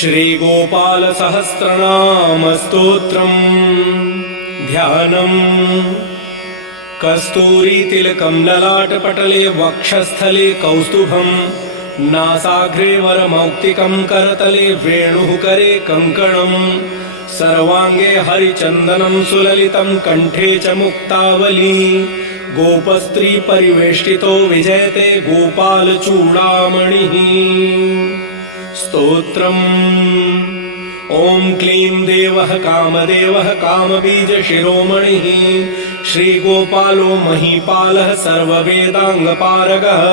श्रीगोपाल सहस्रनाम स्तोत्रम् ध्यानम्। कस्तूरी तिलकं ललाटपटले वक्षस्थले कौस्तुभम्, नासाग्रे वरमौक्तिकं करतले वेणुः करे कङ्कणम्, सर्वाङ्गे हरिचन्दनं सुललितं कण्ठे च मुक्तावली, गोपस्त्री परिवेष्टितो विजयते गोपालचूडामणिः। स्तोत्रम्। ॐ क्लीं देवः कामदेवः कामबीजशिरोमणिः, श्रीगोपालो महीपालः सर्ववेदाङ्गपारगः,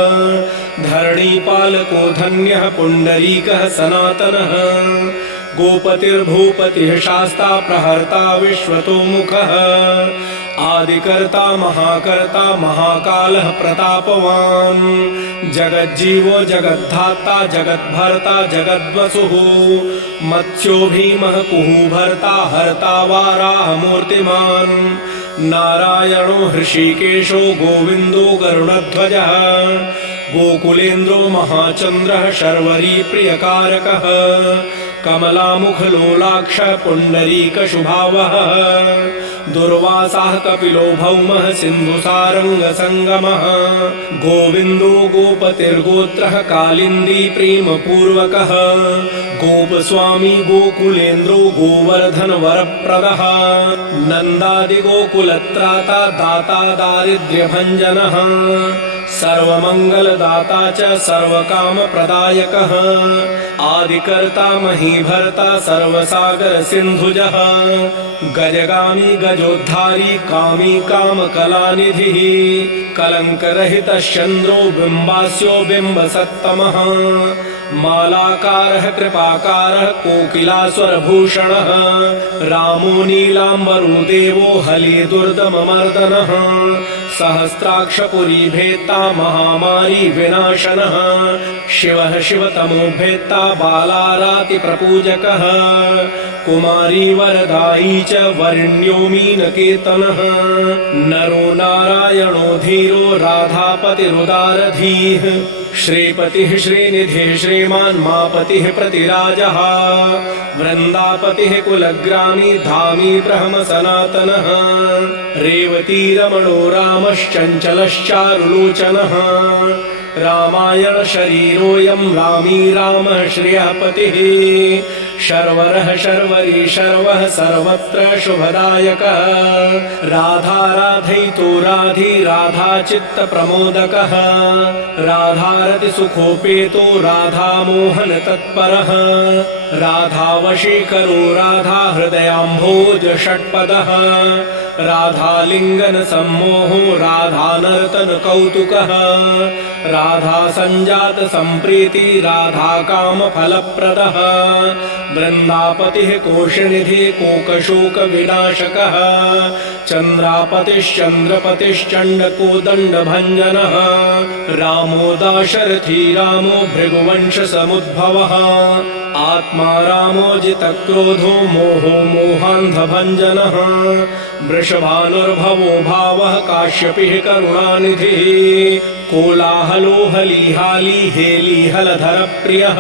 धरणीपालको धन्यः पुण्डरीकः सनातनः, गोपतिर्भूपतिः शास्ता प्रहर्ता विश्वतोमुखः, आदिकर्ता महाकर्ता महाकालः प्रतापवान्, जगज्जीवो जगद्धाता जगद्भर्ता जगद्वसुः, मत्स्यो भीमः कुहूभर्ता हर्ता वाराहमूर्तिमान्, नारायणो हृषीकेशो गोविन्दो गरुडध्वजः, गोकुलेन्द्रो महाचन्द्रः शर्वरी प्रियकारकः, कमलामुखलोलाक्षः पुण्डरीकशुभावः, दुर्वासाः कपिलो भौमः सिन्धुसारङ्गसङ्गमः, गोविन्दो गोपतिर्गोत्रः कालिन्दी प्रेमपूर्वकः, गोपस्वामी गोकुलेन्द्रो गोवर्धनवरप्रदः, नन्दादिगोकुलत्राता दाता दारिद्र्यभञ्जनः, सर्वमङ्गलदाता च सर्वकामप्रदायकः, आदिकर्ता महीभर्ता सर्वसागरसिन्धुजः, गजगामी गजोद्धारी कामी कामकलानिधिः, कलङ्करहितश्चन्द्रो बिम्बास्यो बिम्बसत्तमः, मालाकारः कृपाकारः कोकिलास्वरभूषणः, रामो नीलाम्बरो देवो हलिदुर्दममर्दनः, सहस्राक्षपुरीभेत्ता महामारी विनाशनः, शिवः शिवतमोभेत्ता बालारातिप्रपूजकः, कुमारी वरदायी च वरिण्यो मीनकेतनः, नरो नारायणो धीरो राधापतिरुदारधीः, श्रीपतिः श्रीनिधिः श्रीमान् मापतिः प्रतिराजः, वृन्दापतिः कुलग्रामी धामी ब्रह्म सनातनः, रेवतीरमणो रामश्चञ्चलश्चारुलोचनः, रामायण शरीरोऽयं रामी रामः श्रियःपतिः, शर्वरः शर्वरी शर्वः सर्वत्र शुभदायकः, राधा राधयितो राधी राधा चित्तप्रमोदकः, राधारति सुखोपेतो राधा मोहन तत्परः, राधावशीकरो राधा हृदयाम्भोज षट्पदः, राधालिङ्गन सम्मोहो राधानर्तन कौतुकः, राधा सञ्जात सम्प्रीति राधा काम फलप्रदः, वृन्दापतिः कोशनिधि कोकशोक विनाशकः, चन्द्रापतिश्चन्द्रपतिश्चण्डकोदण्डभञ्जनः, रामो दाशरथी रामो भृगुवंश समुद्भवः, आत्मा रामो जितक्रोधो मोहो मोहान्धभञ्जनः, वृषभानुर्भवो भावः काश्यपिः करुणानिधिः, कोलाहलो हलीहाली हेलीहलधर प्रियः,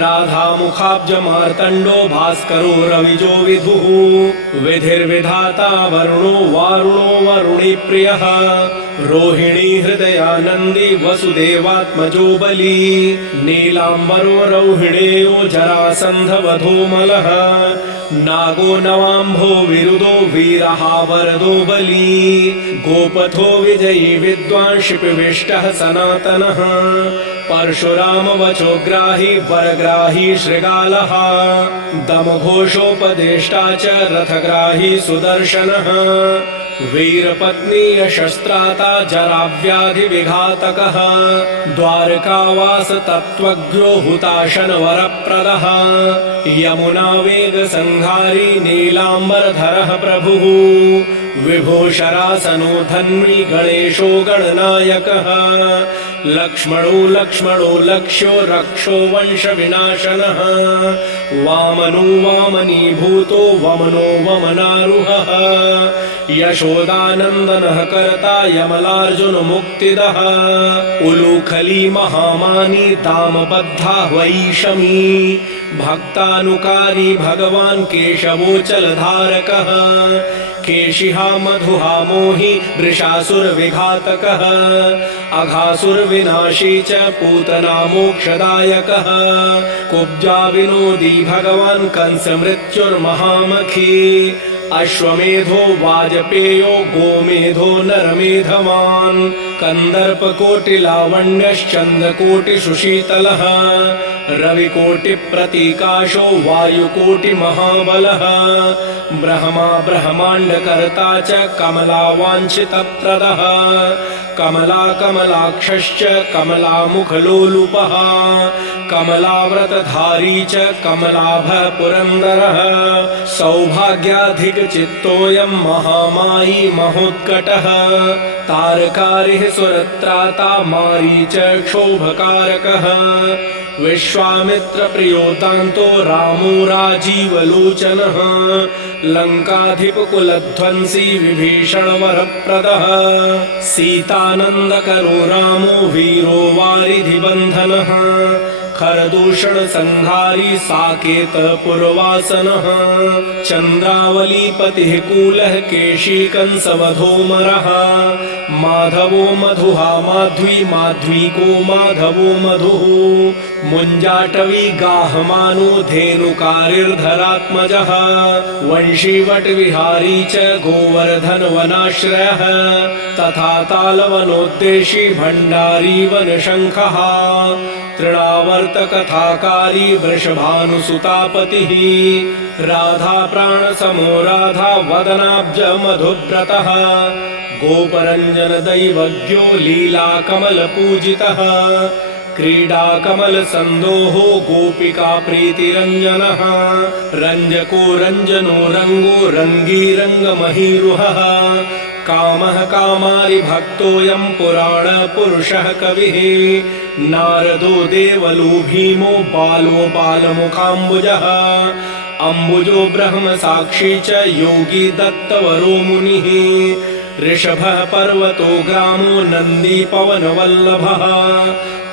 राधामुखाब्जमार्तण्डो भास्करो रविजो विधुः, विधिर्विधाता वरुणो वारुणो वरुणी प्रियः, रोहिणी हृदयानन्दी वसुदेवात्मजो बली, नीलाम्बरो रौहिणेयो जरासन्धवधूमलः, नागो नवाम्भो विरुदो वीरः वरदो बली, गोपथो विजयी विद्वान् शिपिविष्टः सनातनः, परशुराम वचोग्राही वरग्राही श्रृगालः, दमघोषोपदेष्टा च रथग्राही सुदर्शनः, वीरपत्नीय शस्त्राता जराव्याधिविघातकः, द्वारकावास तत्त्वज्ञो हुताशन वरप्रदः, यमुना वेग संहारी नीलाम्बरधरः प्रभुः, विभूषरासनो धन्वी गणेशो गणनायकः, लक्ष्मणो लक्ष्मणो लक्ष्यो रक्षो वंश विनाशनः, वामनो वामनीभूतो वमनो वमनारुहः, यशोदानन्दनः कर्ता यमलार्जुन मुक्तिदः, उलूखली महामानी दामबद्धा वैषमी, भक्तानुकारी भगवान् केशवोचलधारकः केशिहा मधुहा मोहि वृषासुरविघातकः अघासुरविनाशी च पूतना मोक्षदायकः कुब्जा विनोदी भगवान् कंसमृत्युर्महामखी अश्वमेधो वाजपेयो गोमेधो नरमेधवान् कन्दर्पकोटिलावण्यश्चन्द्रकोटिसुशीतलः रविकोटिप्रतीकाशो वायुकोटिमहाबलः ब्रह्मा ब्रह्माण्डकर्ता च कमलावाञ्छितप्रदः कमलाकमलाक्षश्च कमलामुखलोलुपः कमलाव्रतधारी च कमलाभः पुरन्दरः सौभाग्याधिकचित्तोऽयं महामायी महोत्कटः तारकारिः सुरत्राता मारीच क्षोभकारकः विश्वामित्रप्रियो दान्तो रामो राजीवलोचनः लङ्काधिपकुलध्वंसी विभीषणवरप्रदः सीतानन्दकरो रामो वीरो वारिधिबन्धनः खरदूषणसंहारी साकेतपुरवासनः चन्द्रावलीपतिः कूलः केशीकंसवधूमरः माधवो मधुहा माध्वी माध्वीको माधवो मधुः मुञ्जाटवी गाहमानो धेनुकारिर्धरात्मजः वंशीवटविहारी च गोवर्धनवनाश्रयः तथा तालवनोद्देशी भण्डारी वनशङ्खः तृणावर्तकथाकारी वृषभानुसुतापतिः राधाप्राणसमो राधा वदनाब्ज मधुव्रतः गोपरञ्जनदैवज्ञो लीलाकमलपूजितः क्रीडाकमलसन्दोहो गोपिकाप्रीतिरञ्जनः रञ्जको रञ्जनो रङ्गो रङ्गीरङ्गमहीरुहः कामः कामारिभक्तोऽयं पुराणपुरुषः कविः नारदो देवलो भीमो बालो बालमुखाम्बुजः अम्बुजो ब्रह्मसाक्षी च योगी दत्तवरो मुनिः ऋषभः पर्वतो ग्रामो नन्दी पवनवल्लभः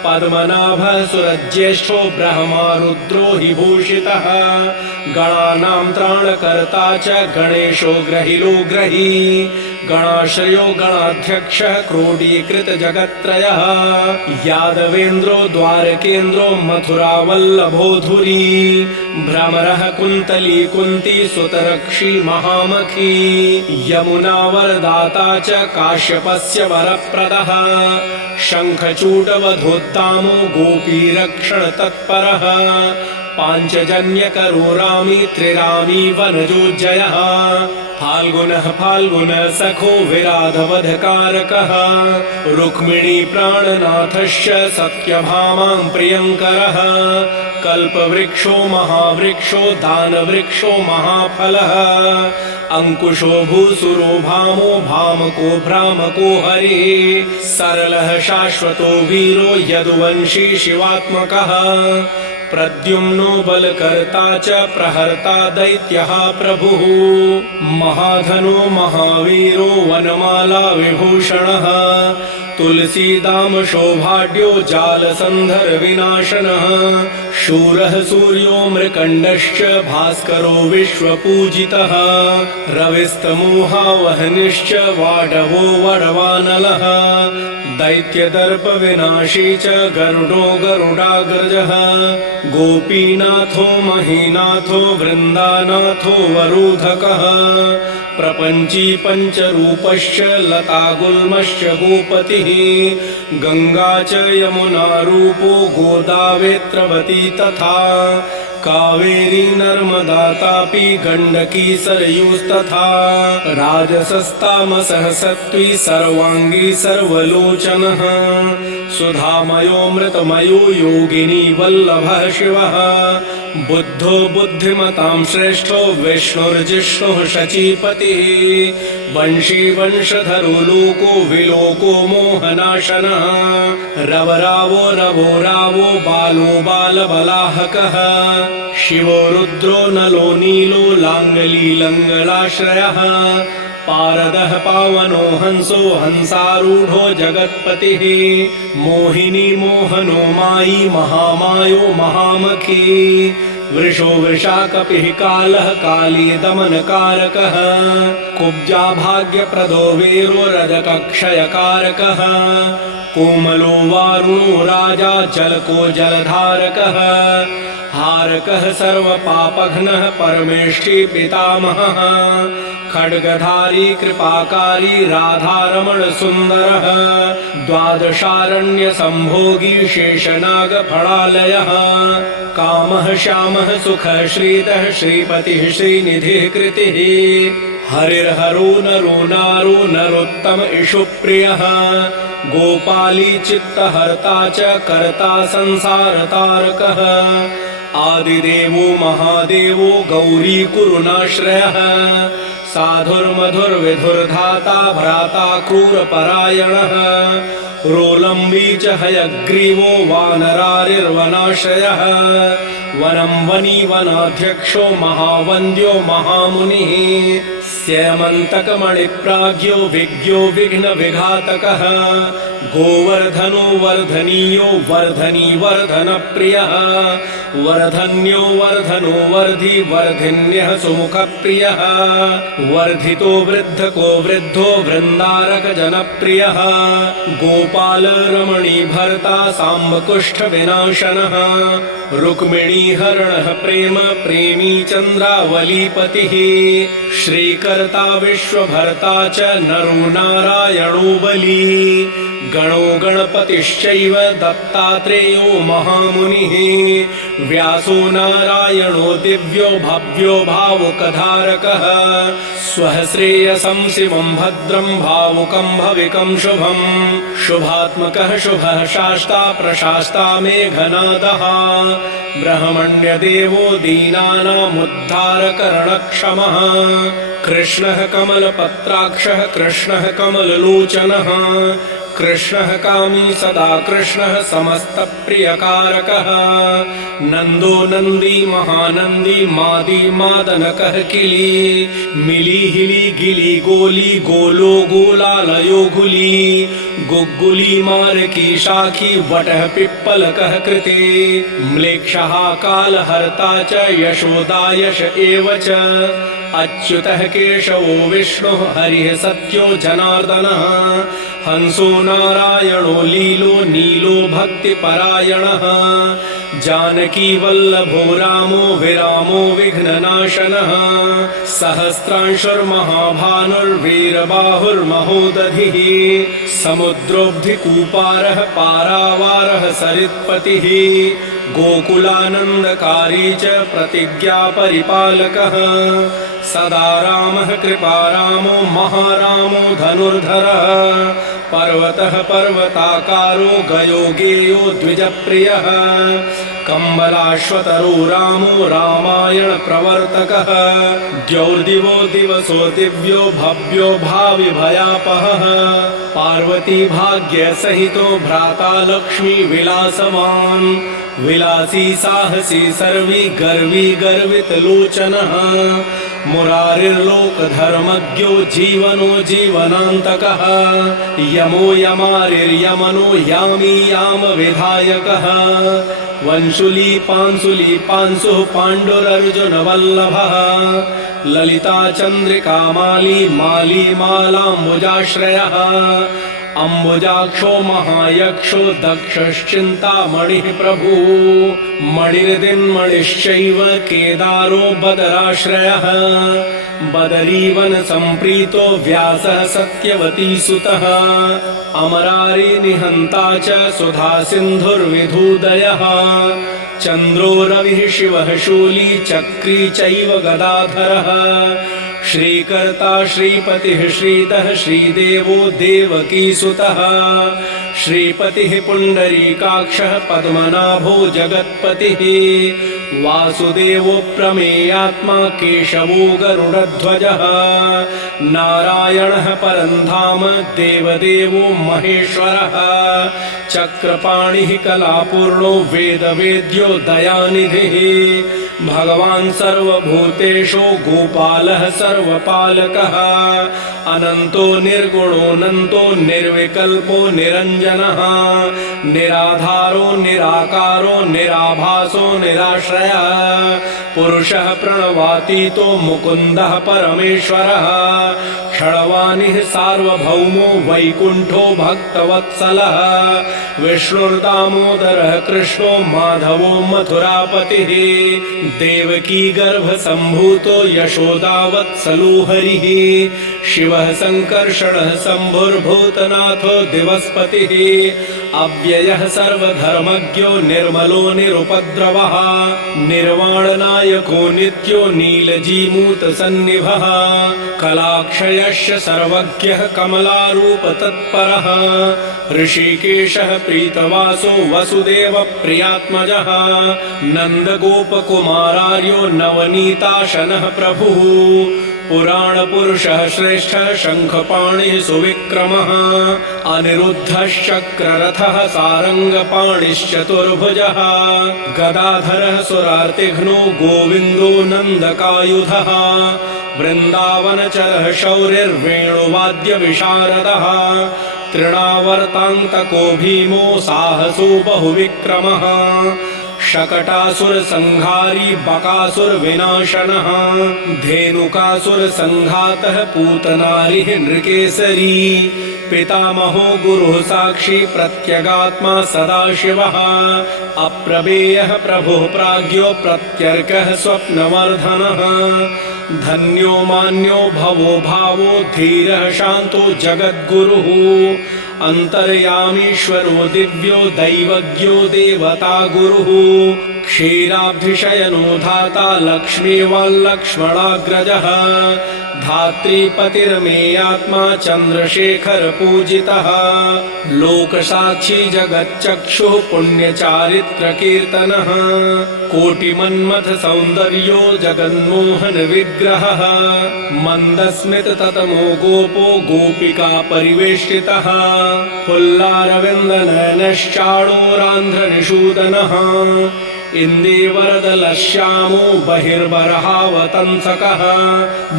पद्मनाभः सुरज्येष्ठो ब्रह्मा रुद्रो हि भूषितः गणानां त्राणकर्ता च गणेशो ग्रहिलो ग्रही गणाश्रयो गणाध्यक्षः क्रोडीकृतजगत्त्रयः यादवेन्द्रो द्वारकेन्द्रो मथुरावल्लभो धुरी भ्रमरः कुन्तली कुन्ती सुतरक्षी महामखी यमुना वरदाता च काश्यपस्य वरप्रदः शङ्खचूडवधोत्तामो गोपीरक्षणतत्परः पाञ्चजन्यकरो रामी त्रिरामी वनजोज्जयः फाल्गुनः फाल्गुनः सखो विराधवधकारकः रुक्मिणी प्राणनाथश्च सत्यभामां प्रियङ्करः कल्पवृक्षो महावृक्षो दानवृक्षो महाफलः अंकुशो भूसुरो भामो भामको भ्रामको हरिः सरलः शाश्वतो वीरो यदुवंशी शिवात्मकः प्रद्युम्नो बलकर्ता च प्रहर्ता दैत्यः प्रभुः महाधनो महावीरो वनमाला विभूषणः तुलसीदाम शोभाढ्यो जालसन्धर विनाशनः शूरः सूर्यो मृकण्डश्च भास्करो विश्वपूजितः रविस्तमोहावहनिश्च वाडवो वडवानलः दैत्यदर्पविनाशी च गरुडो गरुडाग्रजः गोपीनाथो महीनाथो वृन्दानाथो वरूधकः प्रपञ्ची पञ्चरूपश्च लतागुल्मश्च गोपतिः गङ्गा च यमुना रूपो गोदावेत्रवती तथा कावेरी नर्मदा तापी गण्डकी सरयूस्तथा राजसस्तामसः सत्त्वी सर्वाङ्गी सर्वलोचनः सुधामयोऽमृतमयो योगिनी वल्लभः शिवः बुद्धो बुद्धिमतां श्रेष्ठो विष्णुर्जिष्णुः शचीपतिः वंशी वंशधरो लोको विलोको मोहनाशनः रवरावो रवो रावो बालो बालबलाहकः शिवो रुद्रो नलो नीलो लाङ्गलीलङ्गलाश्रयः पारदः पावनो हंसो हंसारूढो जगत्पतिः मोहिनी मोहनो मायी महामायो महामखी वृषो वृषाकपिः कालः काली दमनकारकः कुब्जा भाग्यप्रदो वीरो रजकक्षयकारकः कोमलो वारुणो राजा जलको जलधारकः हारकः सर्वपापघ्नः परमेष्ठी पितामहः खड्गधारी कृपाकारी राधारमण सुन्दरः द्वादशारण्य संभोगी शेषनाग फणालयः कामः श्यामः सुखः श्रीतः श्रीपतिः श्रीनिधिः कृतिः हरिर्हरो नरो नारो नरोत्तम इषु प्रियः गोपाली चित्तहर्ता च कर्ता संसारतारकः आदिदेवो महादेवो गौरी कुरुनाश्रयः साधुर्मधुर्विधुर्धाता भ्राता क्रूरपरायणः रोलम्बी च हयग्रीवो वानरारिर्वनाश्रयः वनं वनी वनाध्यक्षो महावन्द्यो महामुनिः स्यमन्तकमणिप्राज्ञो विज्ञो विघ्नविघातकः गोवर्धनो वर्धनीयो वर्धनी वर्धनप्रियः वर्धन्यो वर्धनो वर्धि वर्धिन्यः सुमुखप्रियः वर्धितो वृद्धको वृद्धो वृन्दारक जनप्रियः गोपाल रमणी भर्ता साम्बकुष्ठ विनाशनः रुक्मिणी हरणः प्रेम प्रेमी चन्द्रावलीपतिः श्रीकर्ता विश्वभर्ता च नरो नारायणो बली गणो गणपतिश्चैव दत्तात्रेयो महामुनिः व्यासो नारायणो दिव्यो भव्यो भावुकधारकः स्वः श्रेयसं शिवं भद्रं भावुकं भविकं शुभं शुभात्मकः शुभः शास्ता प्रशास्ता मेघनादः ब्रह्मण्यदेवो दीनानामुद्धारकरणक्षमः कृष्णः कमलपत्राक्षः कृष्णः कमललोचनः कृष्णः कामी सदा कृष्णः समस्तप्रियकारकः नन्दो नन्दी महानन्दी मादी मादनकः किली मिली हिली गिली गोली गोलो गोलालयो गुली गुग्गुली मारकी शाखी वटः पिप्पलकः कृते म्लेक्षः कालहर्ता च यशोदा यश एव च अच्युतः केशवो विष्णुः हरिः सत्यो जनार्दनः हंसो नारायणो लीलो नीलो भक्तिपरायणः जानकी वल्लभो रामो विरामो विघ्ननाशनः सहस्रांशुर्महाभानुर्वीरबाहुर्महोदधिः समुद्रोऽब्धिकूपारः पारावारः सरित्पतिः गोकुलानन्दकारी च प्रतिज्ञापरिपालकः सदा रामः कृपारामो महारामो धनुर्धरः पर्वतः पर्वताकारो गयो गेयो द्विजप्रियः कम्बलाश्वतरो रामो रामायण प्रवर्तकः द्यौर्दिवो दिवसो दिव्यो भव्यो भावि भयापहः पार्वती भाग्य सहितो भ्राता लक्ष्मी विलासवान् विलासी साहसी सर्वी गर्वी गर्वित लोचनः मुरारिर्लोकधर्मज्ञो जीवनो जीवनान्तकः यमो यमारिर्यमनो यामी याम विधायकः वंशुली पांसुः पाण्डुरर्जुन वल्लभः ललिता चन्द्रिका माली माली मालाम्बुजाश्रयः अम्बुजाक्षो महायक्षो दक्षश्चिन्तामणिः प्रभुः मणिर्दिन्मणिश्चैव केदारो बदराश्रयः बदरीवन सम्प्रीतो व्यासः सत्यवती सुतः अमरारी निहन्ता च सुधा सिन्धुर्विधूदयः चन्द्रो रविः शिवः शूली चक्री चैव गदाधरः श्रीकर्ता श्रीपतिः श्रीतः श्रीदेवो देवकीसुतः श्रीपतिः पुण्डरीकाक्षः पद्मनाभो जगत्पतिः वासुदेवो प्रमेयात्मा केशवो गरुडध्वजः नारायणः परन्धाम देवदेवो महेश्वरः चक्रपाणिः कलापूर्णो वेदवेद्यो दयानिधिः भगवान् सर्वभूतेषु गोपालः सर्वपालकः अनन्तो निर्गुणोऽनन्तो निर्विकल्पो निरञ्जनः निराधारो निराकारो निराभासो वासो निराश्रयः पुरुषः प्रणवातीतो मुकुन्दः परमेश्वरः क्षणवानिः सार्वभौमो वैकुण्ठो भक्तवत्सलः विष्णुर्दामोदरः कृष्णो माधवो मथुरापतिः देवकी गर्भसम्भूतो यशोदावत्सलो हरिः शिवः सङ्कर्षणः शम्भुर्भूतनाथो दिवस्पतिः अव्ययः सर्वधर्मज्ञो निर्मलो निरुपद्रवः निर्वाणनायको नित्यो नीलजीमूतसन्निभः कलाक्षयस्य सर्वज्ञः कमलारूपतत्परः ऋषिकेशः प्रीतवासो वसुदेवप्रियात्मजः नन्दगोपकुमारार्यो नवनीताशनः प्रभुः पुराणपुरुषः श्रेष्ठः शङ्खपाणिः सुविक्रमः अनिरुद्धश्चक्ररथः सारङ्गपाणिश्चतुर्भुजः गदाधरः सुरार्तिघ्नो गोविन्दो नन्दकायुधः वृन्दावनचरः शौरिर्वेणुवाद्यविशारदः तृणावर्तान्तको भीमो साहसो बहुविक्रमः शकटासुरसंहारी बकासुरविनाशनः धेनुकासुरसंघातः पूतनारिः नृकेसरी पितामहो गुरुः साक्षी प्रत्यगात्मा सदाशिवः अप्रमेयः प्रभुः प्राज्ञो प्रत्यर्कः स्वप्नवर्धनः धन्यो मान्यो भवो भावो धीरः शान्तो जगद्गुरुः अन्तर्यामीश्वरो दिव्यो दैवज्ञो देवता गुरुः क्षीराब्धिशयनो धाता लक्ष्मीवाल्लक्ष्मणाग्रजः धात्रीपतिर्मेयात्मा चन्द्रशेखर पूजितः लोकसाक्षी जगच्चक्षुः पुण्यचारित्रकीर्तनः कोटिमन्मथ सौन्दर्यो जगन्मोहन विग्रहः मन्दस्मित ततमो गोपो गोपिका परिवेष्टितः पुल्लारविन्दनयनश्चाणूरान्ध्रनिषूदनः इन्दीवरदलश्यामो बहिर्बर्हावतंसकः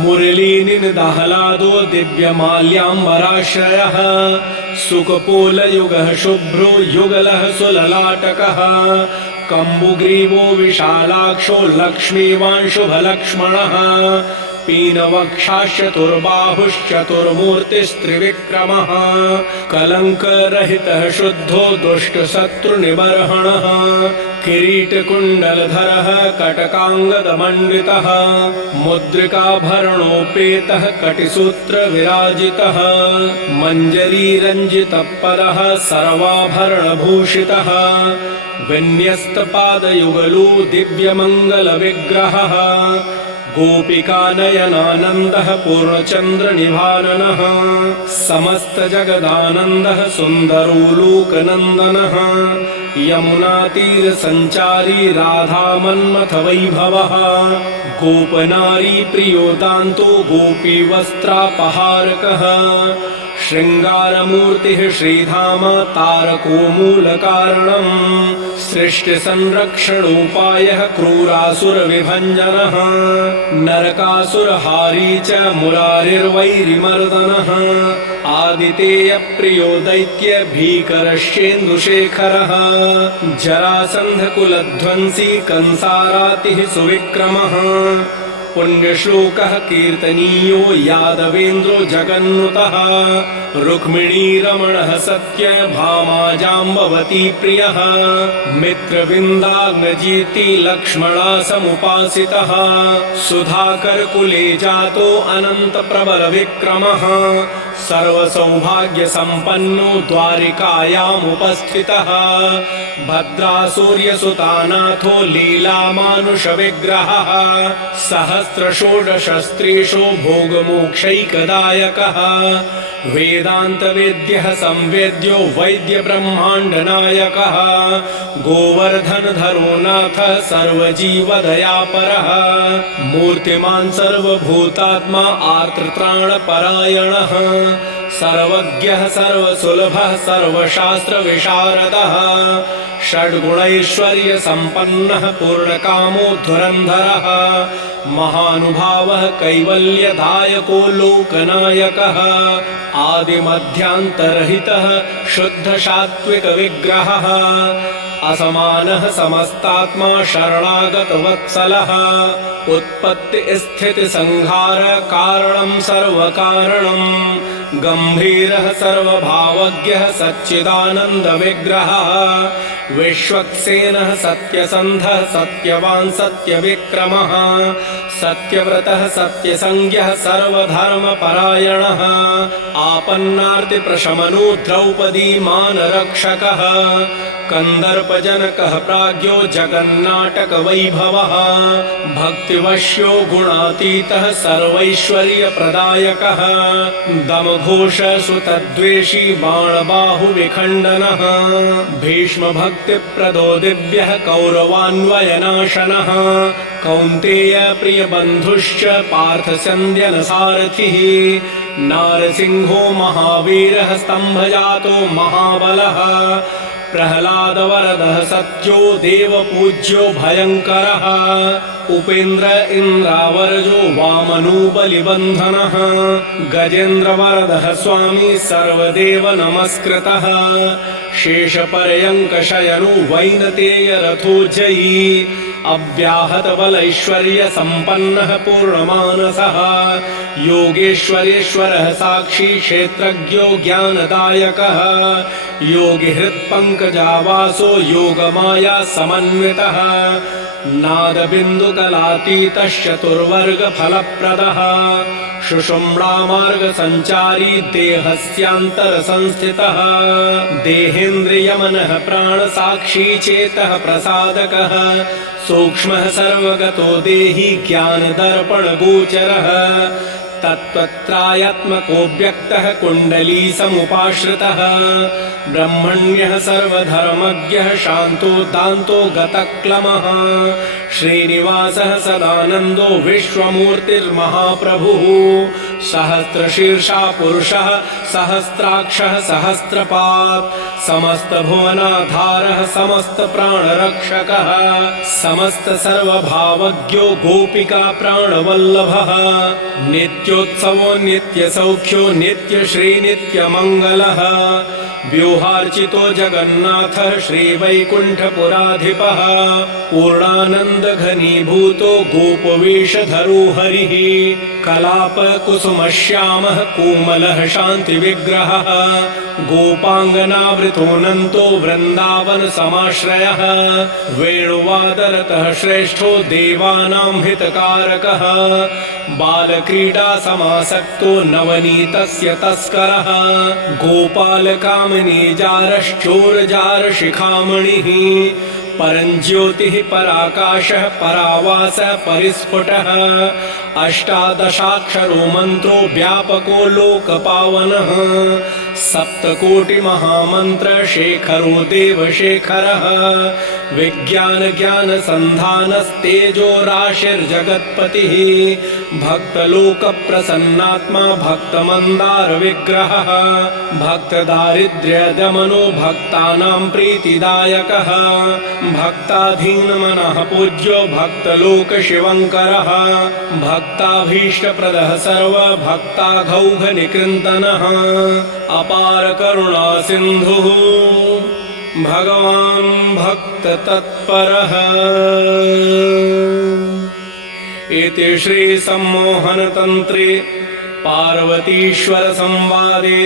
मुरलीनिनदाह्लादो दिव्यमाल्याम्बराश्रयः सुकपोलयुगः शुभ्रो युगलः सुललाटकः कम्बुग्रीवो विशालाक्षो लक्ष्मीवांशुभलक्ष्मणः पीनवक्षाश्चतुर्बाहुश्चतुर्मूर्तिस्त्रिविक्रमः कलङ्करहितः शुद्धो दुष्टशत्रुनिबर्हणः किरीटकुण्डलधरः कटकाङ्गदमण्डितः मुद्रिकाभरणोपेतः कटिसूत्रविराजितः मञ्जरीरञ्जितपदः सर्वाभरणभूषितः विन्यस्तपादयुगलो दिव्यमङ्गलविग्रहः गोपिकानयनानन्दः पूर्णचन्द्रनिभाननः समस्तजगदानन्दः सुन्दरो लोकनन्दनः यमुनातीरसञ्चारी राधामन्मथवैभवः गोपनारी प्रियोतान्तो गोपीवस्त्रापहारकः शृङ्गारमूर्तिः श्रीधाम तारको मूलकारणम् सृष्टिसंरक्षणोपायः क्रूरासुरविभञ्जनः नरकासुरहारी च मुरारिर्वैरिमर्दनः आदितेयप्रियो दैत्य भीकरश्चेन्दुशेखरः जरासन्धकुलध्वंसी कंसारातिः सुविक्रमः पुण्यश्लोकः कीर्तनीयो यादवेन्द्रो जगन्नुतः रुक्मिणीरमणः सत्यभामा जाम्बवती प्रियः मित्रविन्दाग्नजीति लक्ष्मणा समुपासितः सुधाकरकुले जातो अनन्तप्रबलविक्रमः सर्वसौभाग्यसम्पन्नो द्वारिकायामुपस्थितः भद्रासूर्यसुतानाथो लीलामानुषविग्रहः सहस्रषोडशस्त्रीषु भोगमोक्षैकदायकः वेदान्तवेद्यः संवेद्यो वैद्यब्रह्माण्डनायकः गोवर्धनधरो नाथः सर्वजीवदयापरः मूर्तिमान् सर्वभूतात्मा आर्तत्राणपरायणः सर्वज्ञः सर्वसुलभः सर्वशास्त्रविशारदः षड्गुणैश्वर्यसम्पन्नः पूर्णकामो धुरन्धरः महानुभावः कैवल्यदायको लोकनायकः आदिमध्यान्तरहितः शुद्धसात्विकविग्रहः असमानः समस्तात्मा शरणागतवत्सलः उत्पत्तिस्थितिसंहार कारणं सर्वकारणं गम्भीरः सर्वभावज्ञः सच्चिदानन्दविग्रहः विश्वक्सेनः सत्यसन्धः सत्यवान् सत्यविक्रमः सत्यव्रतः सत्यसंज्ञः सर्वधर्मपरायणः आपन्नार्तिप्रशमनो द्रौपदी मानरक्षकः कन्दर्पजनकः प्राज्ञो जगन्नाटकवैभवः भक्तिवश्यो गुणातीतः सर्वैश्वर्यप्रदायकः दमघोषसुतद्वेषी बाणबाहुविखण्डनः भीष्मभक्तिप्रदो दिव्यः कौरवान्वयनाशनः कौन्तेय प्रियबन्धुश्च पार्थस्यन्द्यनसारथिः नारसिंहो महावीरः स्तम्भजातो महाबलः प्रह्लादवरदः सत्यो देवपूज्यो भयङ्करः उपेन्द्र इन्द्रावरजो वामनो बलिबन्धनः गजेन्द्रवरदः स्वामी सर्वदेव नमस्कृतः शेषपर्यङ्कशयनो वैनतेयरथो जयी अव्याहतबलैश्वर्यसम्पन्नः पूर्णमानसः योगेश्वरेश्वरः साक्षी क्षेत्रज्ञो ज्ञानदायकः योगिहृत्पङ्कजावासो योगमाया समन्वितः नादबिन्दुकलातीतश्चतुर्वर्गफलप्रदः शुषुम्णामार्गसञ्चारी देहस्यान्तरसंस्थितः देहेन्द्रियमनः प्राणसाक्षी चेतः प्रसादकः सूक्ष्मः सर्वगतो देही ज्ञानदर्पणगोचरः तत्त्वत्रायात्मको व्यक्तः कुण्डली समुपाश्रितः ब्रह्मण्यः सर्वधर्मज्ञः शान्तो दान्तो गतक्लमः श्रीनिवासः सदानन्दो विश्वमूर्तिर्महाप्रभुः सहस्रशीर्षा पुरुषः सहस्राक्षः सहस्रपात् समस्तभुवनाधारः समस्तप्राणरक्षकः समस्तसर्वभावज्ञो गोपिका प्राणवल्लभः नित्योत्सवो नित्यसौख्यो नित्यश्रीनित्यमङ्गलः व्यूहार्चितो जगन्नाथः श्रीवैकुण्ठपुराधिपः पूर्णानन्दघनीभूतो गोपवेशधरो हरिः कलापकुसुमश्यामः कोमलः शान्तिविग्रहः गोपाङ्गनावृतोऽनन्तो वृन्दावनसमाश्रयः वेणुवादरतः श्रेष्ठो देवानां हितकारकः बालक्रीडासमासक्तो नवनीतस्य तस्करः गोपालकामिनीजारश्चोरजारशिखामणिः परञ्ज्योतिः पराकाशः परावासः परिस्फुटः अष्टादशाक्षरो मन्त्रो व्यापको लोकपावनः सप्तकोटिमहामन्त्र शेखरो देवशेखरः विज्ञानज्ञानसन्धानस्तेजो राशिर्जगत्पतिः भक्तलोकप्रसन्नात्मा भक्तमन्दारविग्रहः भक्तदारिद्र्यदमनो भक्तानां प्रीतिदायकः भक्ताधीनमनः पूज्यो भक्तलोकशिवङ्करः भक्ताभीष्टप्रदः सर्वभक्ताघौघनिकृन्तनः अपारकरुणासिन्धुः भगवान् भक्ततत्परः। इति श्रीसम्मोहनतन्त्रे पार्वतीश्वरसंवादे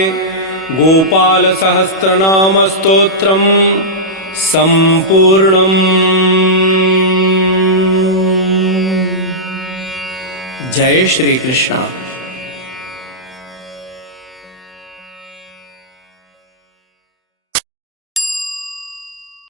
गोपालसहस्रनामस्तोत्रम् सम्पूर्णम्। जय श्री कृष्ण।